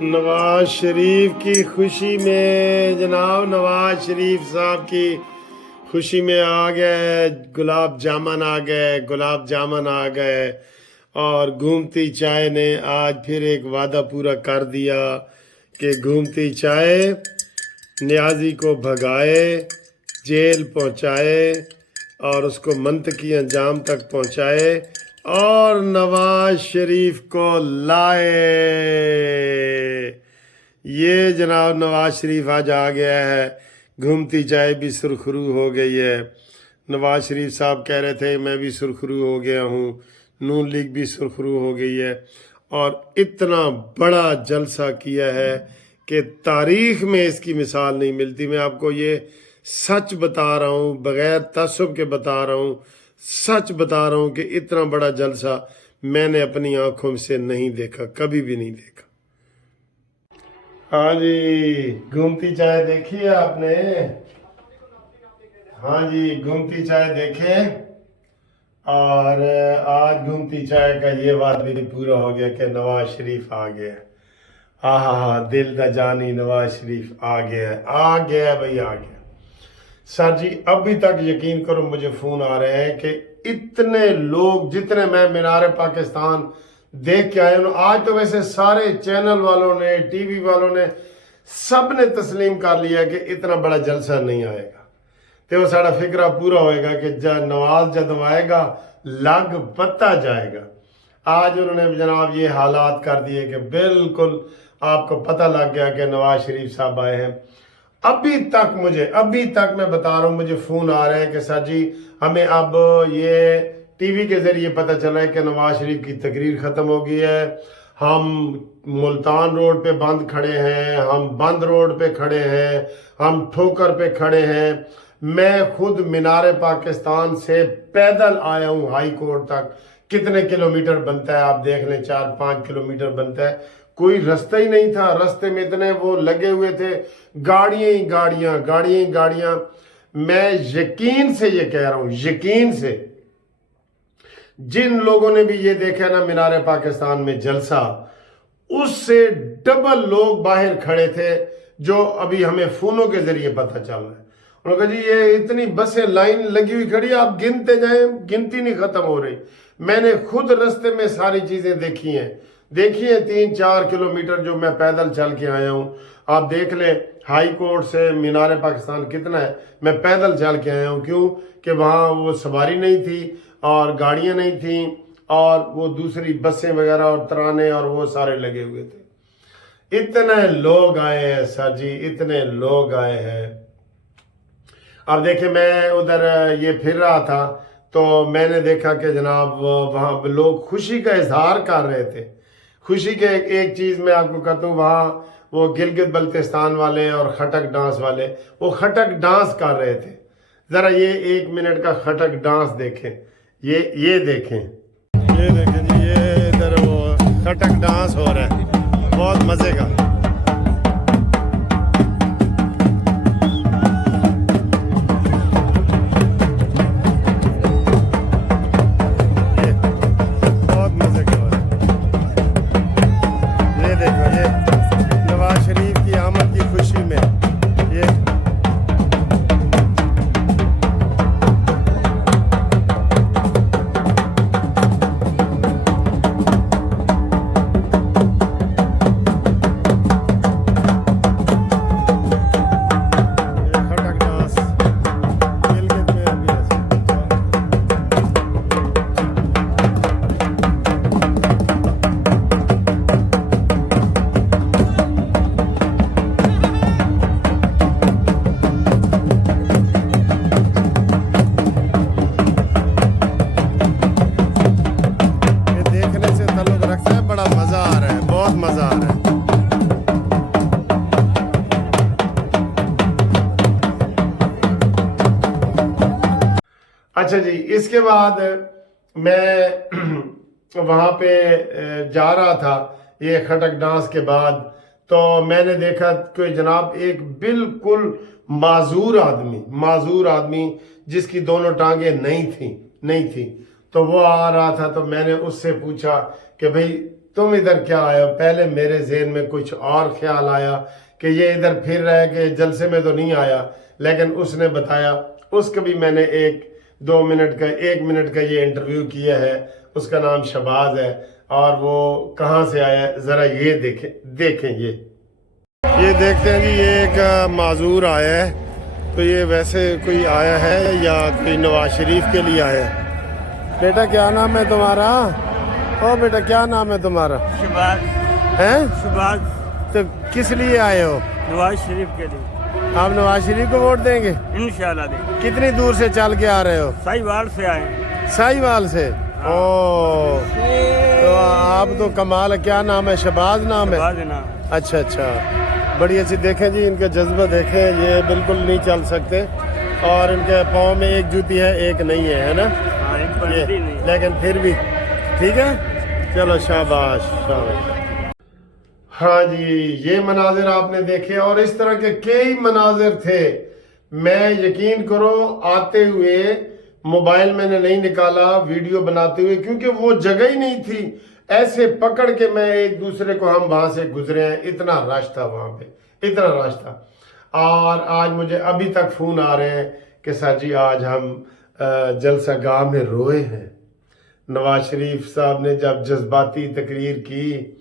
نواز شریف کی خوشی میں جناب نواز شریف صاحب کی خوشی میں آ گئے گلاب جامن آ گئے اور گھومتی چائے نے آج پھر ایک وعدہ پورا کر دیا کہ گھومتی چائے نیازی کو بھگائے، جیل پہنچائے اور اس کو منطقی انجام تک پہنچائے اور نواز شریف کو لائے۔ یہ جناب نواز شریف آج آ گیا ہے، گھومتی چائے بھی سرخرو ہو گئی ہے۔ نواز شریف صاحب کہہ رہے تھے میں بھی سرخرو ہو گیا ہوں، نون لیگ بھی سرخرو ہو گئی ہے، اور اتنا بڑا جلسہ کیا ہے کہ تاریخ میں اس کی مثال نہیں ملتی۔ میں آپ کو یہ سچ بتا رہا ہوں، بغیر تعصب کے بتا رہا ہوں، سچ بتا رہا ہوں کہ اتنا بڑا جلسہ میں نے اپنی آنکھوں سے نہیں دیکھا، کبھی بھی نہیں دیکھا۔ ہاں جی، گھومتی چائے دیکھی ہے آپ نے؟ ہاں جی، گھومتی چائے دیکھے، اور آج گھومتی چائے کا یہ بات بھی پورا ہو گیا کہ نواز شریف آ گیا۔ ہاں دل دا جانی نواز شریف آ گیا بھائی، آ گیا۔ سر جی ابھی تک یقین کرو مجھے فون آ رہے ہیں کہ اتنے لوگ جتنے میں مینار پاکستان دیکھ کے آئے ہوں، آج تو ویسے سارے چینل والوں نے، ٹی وی والوں نے، سب نے تسلیم کر لیا کہ اتنا بڑا جلسہ نہیں آئے گا، تو وہ ساڑا فکرہ پورا ہوئے گا کہ نواز جب آئے گا لگ پتہ جائے گا۔ آج انہوں نے جناب یہ حالات کر دیے کہ بالکل آپ کو پتہ لگ گیا کہ نواز شریف صاحب آئے ہیں۔ ابھی تک میں بتا رہا ہوں، مجھے فون آ رہے ہیں کہ سر جی ہمیں اب یہ ٹی وی کے ذریعے پتہ چلا ہے کہ نواز شریف کی تقریر ختم ہو گئی ہے، ہم ملتان روڈ پہ بند کھڑے ہیں، ہم بند روڈ پہ کھڑے ہیں، ہم ٹھوکر پہ کھڑے ہیں۔ میں خود مینار پاکستان سے پیدل آیا ہوں ہائی کورٹ تک، کتنے کلومیٹر بنتا ہے آپ دیکھ لیں، 4-5 کلومیٹر بنتا ہے، کوئی رستہ ہی نہیں تھا، رستے میں اتنے وہ لگے ہوئے تھے، گاڑیاں ہی گاڑیاں۔ میں یقین سے یہ کہہ رہا ہوں، یقین سے، جن لوگوں نے بھی یہ دیکھا نا مینار پاکستان میں جلسہ، اس سے ڈبل لوگ باہر کھڑے تھے جو ابھی ہمیں فونوں کے ذریعے پتہ چل رہا ہے۔ انہوں نے کہا جی یہ اتنی بسیں لائن لگی ہوئی کھڑی، آپ گنتے جائیں، گنتی نہیں ختم ہو رہی۔ میں نے خود رستے میں ساری چیزیں دیکھی ہیں 3-4 کلومیٹر جو میں پیدل چل کے آیا ہوں۔ آپ دیکھ لیں ہائی کورٹ سے مینار پاکستان کتنا ہے، میں پیدل چل کے آیا ہوں۔ کیوں کہ وہاں وہ سواری نہیں تھی اور گاڑیاں نہیں تھیں، اور وہ دوسری بسیں وغیرہ اور ترانے اور وہ سارے لگے ہوئے تھے۔ اتنے لوگ آئے ہیں سر جی، اتنے لوگ آئے ہیں۔ اب دیکھیں میں ادھر یہ پھر رہا تھا تو میں نے دیکھا کہ جناب وہاں لوگ خوشی کا اظہار کر رہے تھے۔ خوشی کے ایک چیز میں آپ کو کہتا ہوں، وہاں وہ گلگت بلتستان والے اور خٹک ڈانس والے وہ خٹک ڈانس کر رہے تھے۔ ذرا یہ 1 منٹ کا خٹک ڈانس دیکھیں، یہ دیکھیں جی، یہ ادھر وہ خٹک ڈانس ہو رہا ہے، بہت مزے کا۔ اچھا جی، اس کے بعد میں وہاں پہ جا رہا تھا یہ خٹک ڈانس کے بعد، تو میں نے دیکھا کہ جناب ایک بالکل معذور آدمی جس کی دونوں ٹانگیں نہیں تھیں تو وہ آ رہا تھا۔ تو میں نے اس سے پوچھا کہ بھئی तुम इधर क्या आए हो? पहले मेरे ज़हन में कुछ और ख्याल आया कि ये इधर फिर रहा है कि जलसे में तो नहीं आया, लेकिन उसने बताया, उसका भी मैंने 1 मिनट का ये इंटरव्यू किया है। उसका नाम शहबाज है और वो कहाँ से आया है ज़रा ये देखें ये देखते हैं जी। ये एक माजूर आया है, तो ये वैसे कोई आया है या कोई नवाज शरीफ के लिए आया है? बेटा क्या नाम है तुम्हारा? ओ बेटा क्या नाम है तुम्हारा? शहबाज हैं? शहबाज। तो किस लिए आए हो? नवाज शरीफ के लिए। आप नवाज शरीफ को वोट देंगे? इंशाल्लाह देंगे। कितनी दूर से चल के आ रहे हो? साहिवाल से आए हैं। साहिवाल से? ओ तो आप तो कमाल है। क्या नाम है? शहबाज नाम है? शहबाज नाम। अच्छा अच्छा, बड़ी अच्छी। देखें जी इनका जज्बा देखें, ये बिल्कुल नहीं चल सकते और इनके पाँव में एक जूती है एक नहीं है ना? हाँ, एक ये बंदी नहीं। लेकिन फिर भी ठीक है। चलो शाबाश शाबाश। हाँ जी, ये मनाजिर आपने देखे और इस तरह के कई मनाजिर थे। मैं यकीन करो आते हुए मोबाइल मैंने नहीं निकाला वीडियो बनाते हुए, क्योंकि वो जगह ही नहीं थी। ऐसे पकड़ के मैं एक दूसरे को, हम वहां से गुजरे हैं, इतना रश था वहां पे, इतना रश था। और आज मुझे अभी तक फोन आ रहे हैं कि सर जी आज हम जलसा गाह में रोए हैं। नवाज शरीफ साहब ने जब जज्बाती तकरीर की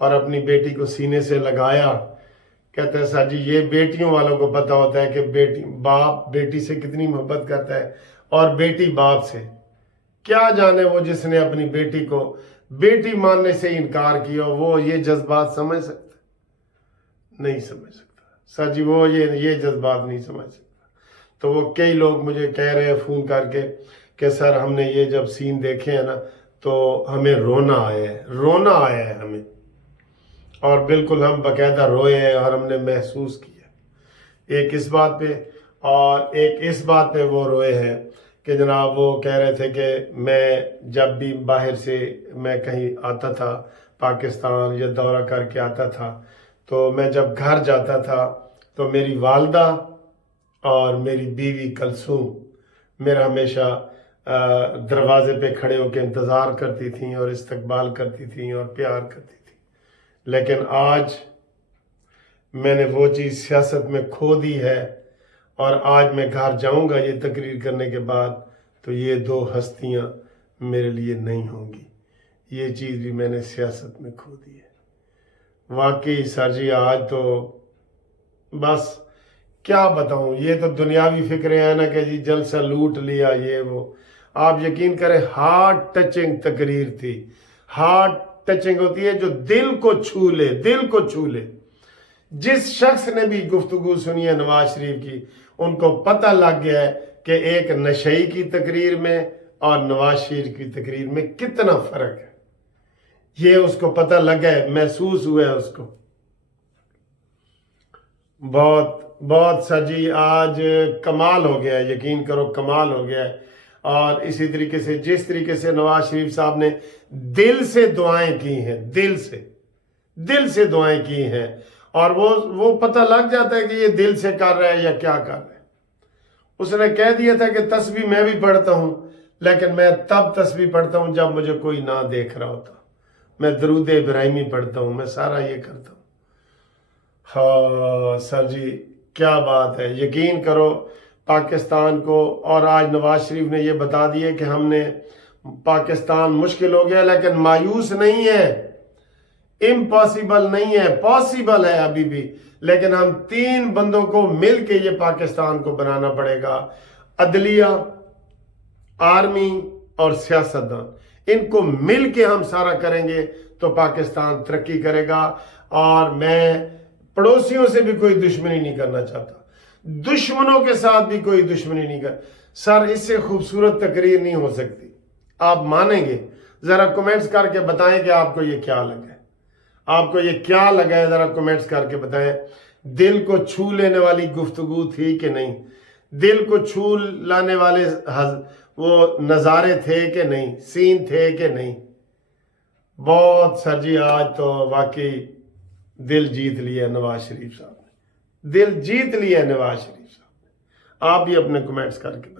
और अपनी बेटी को सीने से लगाया, कहते हैं सर जी ये बेटियों वालों को पता होता है कि बाप बेटी से कितनी मोहब्बत करता है और बेटी बाप से। क्या जाने वो जिसने अपनी बेटी को बेटी मानने से इनकार किया, वो ये जज्बात समझ सकता? नहीं समझ सकता सर जी, वो ये जज्बात नहीं समझ सकता। तो वो कई लोग मुझे कह रहे हैं फ़ोन करके कि सर हमने ये जब सीन देखे हैं ना तो हमें रोना आया है हमें, और बिल्कुल हम बाकायदा रोए हैं और हमने महसूस किया। एक इस बात पे और एक इस बात पे वो रोए हैं कि जनाब वो कह रहे थे कि मैं जब भी बाहर से मैं कहीं आता था पाकिस्तान या दौरा करके आता था, तो मैं जब घर जाता था तो मेरी वालदा और मेरी बीवी कलसूम मेरा हमेशा दरवाजे पे खड़े होकर इंतज़ार करती थी और इस्तकबाल करती थी और प्यार करती थी। लेकिन आज मैंने वो चीज़ सियासत में खो दी है और आज मैं घर जाऊंगा ये तकरीर करने के बाद तो ये दो हस्तियां मेरे लिए नहीं होंगी। ये चीज़ भी मैंने सियासत में खो दी है। वाकई सर जी आज तो बस क्या बताऊं, ये तो दुनियावी फिक्रें हैं ना कि जी जलसा लूट लिया ये वो। आप यकीन करें हार्ट टचिंग तकरीर थी। हार्ट टचिंग होती है जो दिल को छू ले, दिल को छू ले। जिस शख्स ने भी गुफ्तगू सुनी है नवाज शरीफ की, उनको पता लग गया है कि एक नशई की तकरीर में और नवाज शरीफ की तकरीर में कितना फर्क है। ये उसको पता लगा है, महसूस हुआ है उसको। बहुत बहुत सर जी आज कमाल हो गया है, यकीन करो कमाल हो गया है। और इसी तरीके से जिस तरीके से नवाज शरीफ साहब ने दिल से दुआएं की हैं, दिल से दुआएं की हैं, और वो पता लग जाता है कि ये दिल से कर रहा है या क्या कर रहा है। उसने कह दिया था कि तस्बीह मैं भी पढ़ता हूं, लेकिन मैं तब तस्बीह पढ़ता हूं जब मुझे कोई ना देख रहा होता। मैं दरूद इब्राहिमी पढ़ता हूं, मैं सारा ये करता हूं। हाँ सर जी क्या बात है, यकीन करो पाकिस्तान को। और आज नवाज शरीफ ने ये बता दिया कि हमने पाकिस्तान मुश्किल हो गया, लेकिन मायूस नहीं है, इम्पॉसिबल नहीं है, पॉसिबल है अभी भी। लेकिन हम 3 बंदों को मिल के ये पाकिस्तान को बनाना पड़ेगा। अदलिया, आर्मी और सियासतदान, इनको मिल के हम सारा करेंगे तो पाकिस्तान तरक्की करेगा। और मैं पड़ोसियों से भी कोई दुश्मनी नहीं करना चाहता, दुश्मनों के साथ भी कोई दुश्मनी नहीं कर। सर इससे खूबसूरत तकरीर नहीं हो सकती, आप मानेंगे? जरा कमेंट्स करके बताएं कि आपको ये क्या लगा है, आपको ये क्या लगा है, जरा कमेंट्स करके बताएं। दिल को छू लेने वाली गुफ्तगू थी कि नहीं? दिल को छू लाने वाले वो नज़ारे थे कि नहीं, सीन थे कि नहीं? बहुत सर जी आज तो वाकई दिल जीत लिया नवाज शरीफ साहब ने, दिल जीत लिया नवाज शरीफ साहब ने। आप भी अपने कमेंट्स करके